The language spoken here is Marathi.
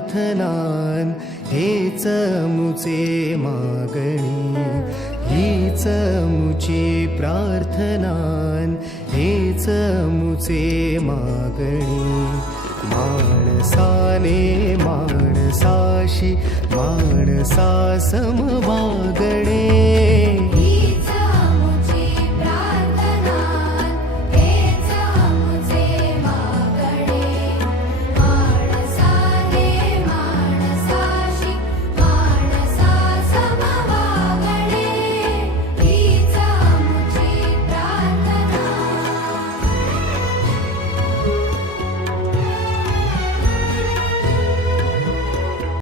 प्रार्थनान हेच मुचे मागणी, हीच मुची प्रार्थनान हेच मुचे मागणी. माणसाने माणसाशी माणसा सम वागणे.